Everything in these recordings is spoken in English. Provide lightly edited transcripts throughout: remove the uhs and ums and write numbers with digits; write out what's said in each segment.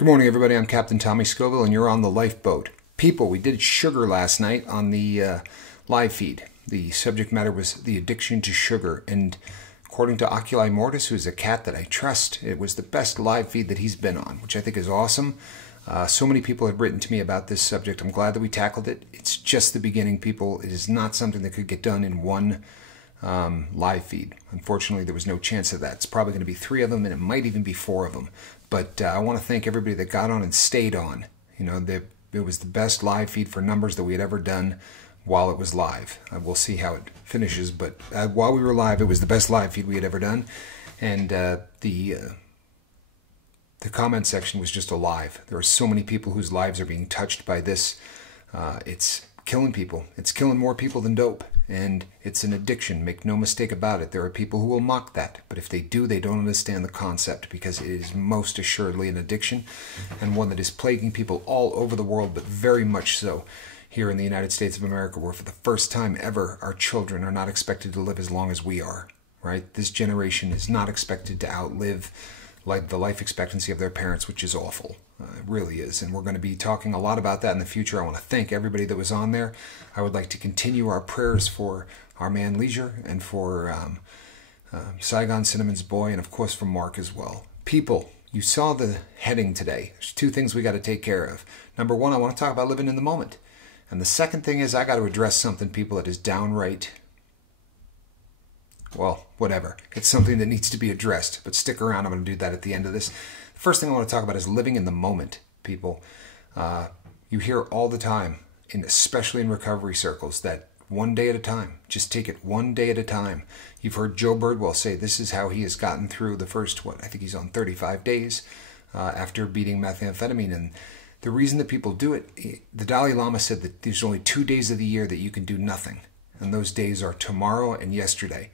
Good morning, everybody. I'm Captain Tommy Scoville, and you're on the lifeboat. People, we did sugar last night on the live feed. The subject matter was the addiction to sugar, and according to Oculi Mortis, who's a cat that I trust, it was the best live feed that he's been on, which I think is awesome. So many people have written to me about this subject. I'm glad that we tackled it. It's just the beginning, people. It is not something that could get done in one live feed. Unfortunately, there was no chance of that. It's probably going to be 3 of them, and it might even be 4 of them. But I want to thank everybody that got on and stayed on. You know, it was the best live feed for numbers that we had ever done while it was live. We'll see how it finishes, but while we were live, it was the best live feed we had ever done. And the comment section was just alive. There are so many people whose lives are being touched by this. It's killing people. It's killing more people than dope. And it's an addiction. Make no mistake about it. There are people who will mock that. But if they do, they don't understand the concept, because it is most assuredly an addiction, and one that is plaguing people all over the world, but very much so here in the United States of America, where for the first time ever, our children are not expected to live as long as we are. Right? This generation is not expected to outlive like the life expectancy of their parents, which is awful. It really is. And we're going to be talking a lot about that in the future. I want to thank everybody that was on there. I would like to continue our prayers for our man Leisure, and for Saigon Cinnamon's boy, and of course for Mark as well. People, you saw the heading today. There's 2 things we got to take care of. Number 1, I want to talk about living in the moment. And the second thing is I got to address something, people, that is downright, well, whatever. It's something that needs to be addressed, but stick around. I'm going to do that at the end of this. The first thing I want to talk about is living in the moment, people. You hear all the time, especially in recovery circles, that one day at a time. Just take it one day at a time. You've heard Joe Birdwell say this is how he has gotten through the first, I think he's on 35 days after beating methamphetamine. And the reason that people do it, the Dalai Lama said that there's only 2 days of the year that you can do nothing. And those days are tomorrow and yesterday.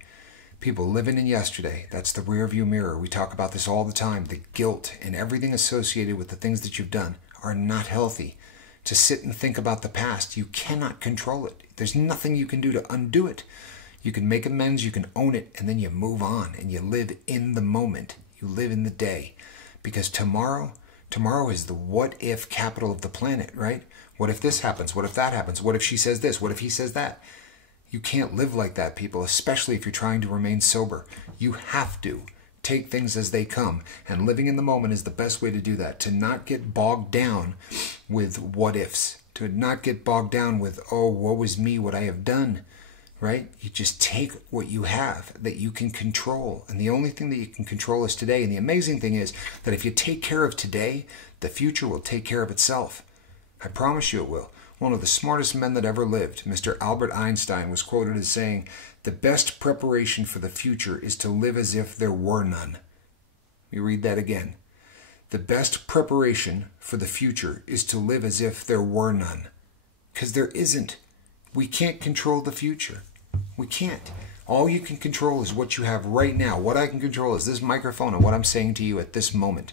People living in yesterday, that's the rear view mirror. We talk about this all the time. The guilt and everything associated with the things that you've done are not healthy. To sit and think about the past, you cannot control it. There's nothing you can do to undo it. You can make amends, you can own it, and then you move on and you live in the moment. You live in the day. Because tomorrow is the what if capital of the planet, right? What if this happens? What if that happens? What if she says this? What if he says that? You can't live like that, people, especially if you're trying to remain sober. You have to take things as they come, and living in the moment is the best way to do that, to not get bogged down with what ifs, to not get bogged down with, oh, woe is me, what I have done, right? You just take what you have that you can control, and the only thing that you can control is today. And the amazing thing is that if you take care of today, the future will take care of itself. I promise you it will. One of the smartest men that ever lived, Mr. Albert Einstein, was quoted as saying, "The best preparation for the future is to live as if there were none." Let me read that again. The best preparation for the future is to live as if there were none. Because there isn't. We can't control the future. We can't. All you can control is what you have right now. What I can control is this microphone and what I'm saying to you at this moment.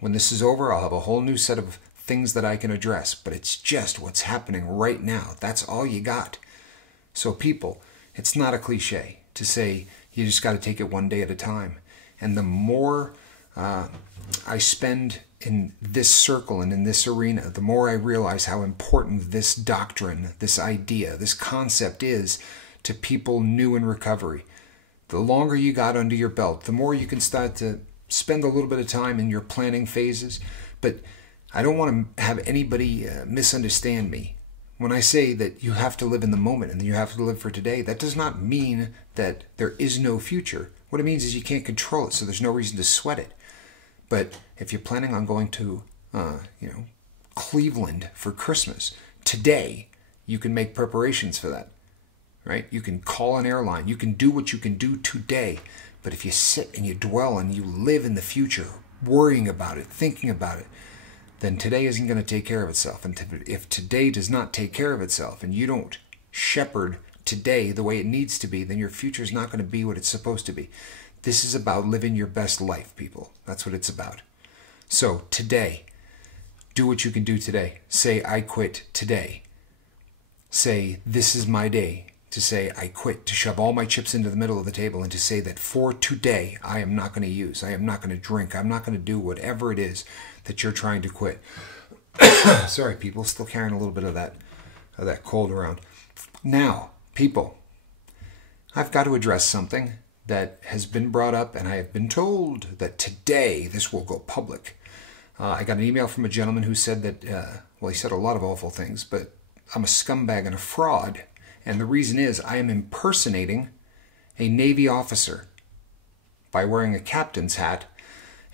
When this is over, I'll have a whole new set of things that I can address, but it's just what's happening right now. That's all you got. So people, it's not a cliche to say you just got to take it one day at a time. And the more I spend in this circle and in this arena, the more I realize how important this doctrine, this idea, this concept is to people new in recovery. The longer you got under your belt, the more you can start to spend a little bit of time in your planning phases. But I don't want to have anybody misunderstand me. When I say that you have to live in the moment and you have to live for today, that does not mean that there is no future. What it means is you can't control it, so there's no reason to sweat it. But if you're planning on going to, Cleveland for Christmas, today you can make preparations for that, right? You can call an airline. You can do what you can do today. But if you sit and you dwell and you live in the future, worrying about it, thinking about it, then today isn't going to take care of itself. And if today does not take care of itself, and you don't shepherd today the way it needs to be, then your future is not going to be what it's supposed to be. This is about living your best life, people. That's what it's about. So today, do what you can do today. Say, I quit today. Say, this is my day. to say I quit, to shove all my chips into the middle of the table and to say that for today I am not going to use, I am not going to drink, I'm not going to do whatever it is that you're trying to quit. Sorry, people, still carrying a little bit of that cold around. Now, people, I've got to address something that has been brought up, and I have been told that today this will go public. I got an email from a gentleman who said that, well, he said a lot of awful things, but I'm a scumbag and a fraud. And the reason is I am impersonating a Navy officer by wearing a captain's hat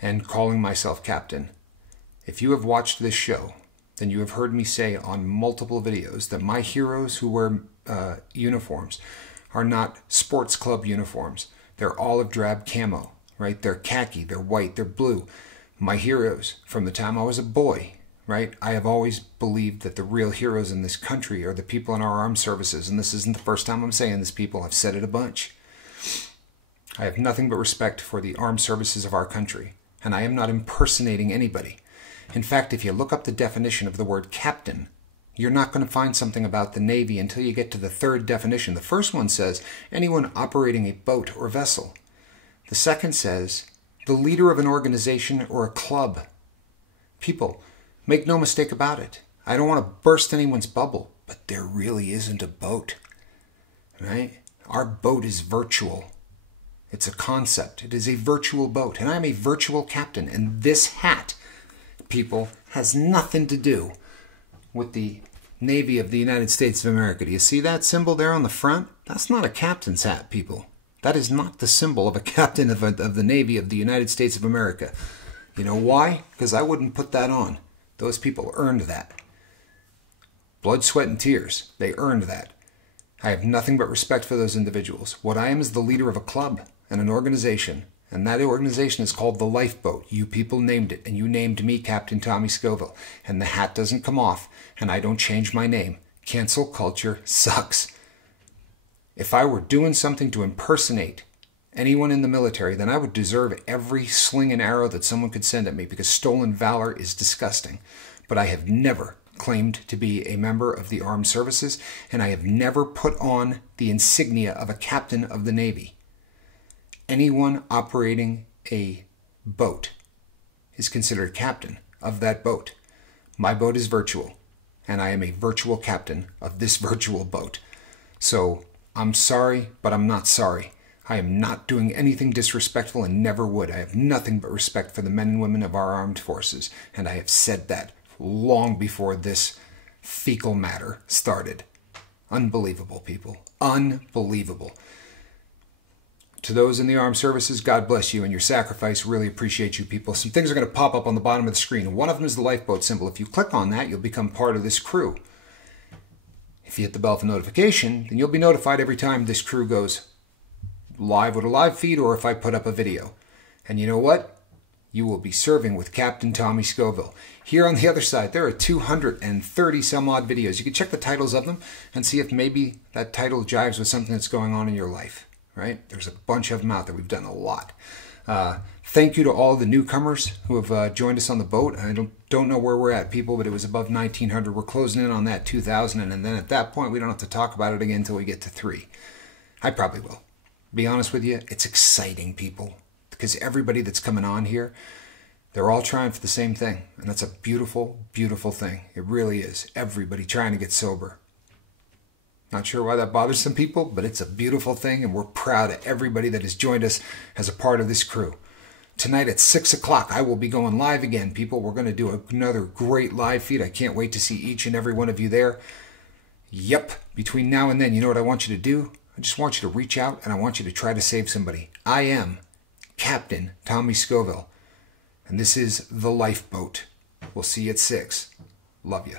and calling myself captain. If you have watched this show, then you have heard me say on multiple videos that my heroes who wear uniforms are not sports club uniforms. They're olive drab camo, right? They're khaki, they're white, they're blue. My heroes from the time I was a boy, right? I have always believed that the real heroes in this country are the people in our armed services. And this isn't the first time I'm saying this, people. I've said it a bunch. I have nothing but respect for the armed services of our country. And I am not impersonating anybody. In fact, if you look up the definition of the word captain, you're not going to find something about the Navy until you get to the third definition. The first one says anyone operating a boat or vessel. The second says the leader of an organization or a club. People, make no mistake about it. I don't want to burst anyone's bubble, but there really isn't a boat, right? Our boat is virtual. It's a concept. It is a virtual boat, and I'm a virtual captain. And this hat, people, has nothing to do with the Navy of the United States of America. Do you see that symbol there on the front? That's not a captain's hat, people. That is not the symbol of a captain of the Navy of the United States of America. You know why? Because I wouldn't put that on. Those people earned that. Blood, sweat, and tears. They earned that. I have nothing but respect for those individuals. What I am is the leader of a club and an organization. And that organization is called the Lifeboat. You people named it, and you named me Captain Tommy Scoville. And the hat doesn't come off, and I don't change my name. Cancel culture sucks. If I were doing something to impersonate anyone in the military, then I would deserve every sling and arrow that someone could send at me, because stolen valor is disgusting. But I have never claimed to be a member of the armed services, and I have never put on the insignia of a captain of the Navy. Anyone operating a boat is considered a captain of that boat. My boat is virtual, and I am a virtual captain of this virtual boat. So I'm sorry, but I'm not sorry. I am not doing anything disrespectful and never would. I have nothing but respect for the men and women of our armed forces, and I have said that long before this fecal matter started. Unbelievable, people. Unbelievable. To those in the armed services, God bless you and your sacrifice. Really appreciate you people. Some things are going to pop up on the bottom of the screen. One of them is the lifeboat symbol. If you click on that, you'll become part of this crew. If you hit the bell for notification, then you'll be notified every time this crew goes live with a live feed or if I put up a video. And you know what? You will be serving with Captain Tommy Scoville. Here on the other side, there are 230 some odd videos. You can check the titles of them and see if maybe that title jives with something that's going on in your life. Right? There's a bunch of them out there. We've done a lot. Thank you to all the newcomers who have joined us on the boat. I don't know where we're at, people, but it was above 1,900. We're closing in on that 2,000, and then at that point, we don't have to talk about it again until we get to 3. I probably will. Be honest with you, it's exciting, people, because everybody that's coming on here, they're all trying for the same thing, and that's a beautiful, beautiful thing. It really is. Everybody trying to get sober. Not sure why that bothers some people, but it's a beautiful thing, and we're proud of everybody that has joined us as a part of this crew. Tonight at 6 o'clock, I will be going live again, people. We're going to do another great live feed. I can't wait to see each and every one of you there. Yep, between now and then, you know what I want you to do? I just want you to reach out, and I want you to try to save somebody. I am Captain Tommy Scoville, and this is The Lifeboat. We'll see you at 6. Love you.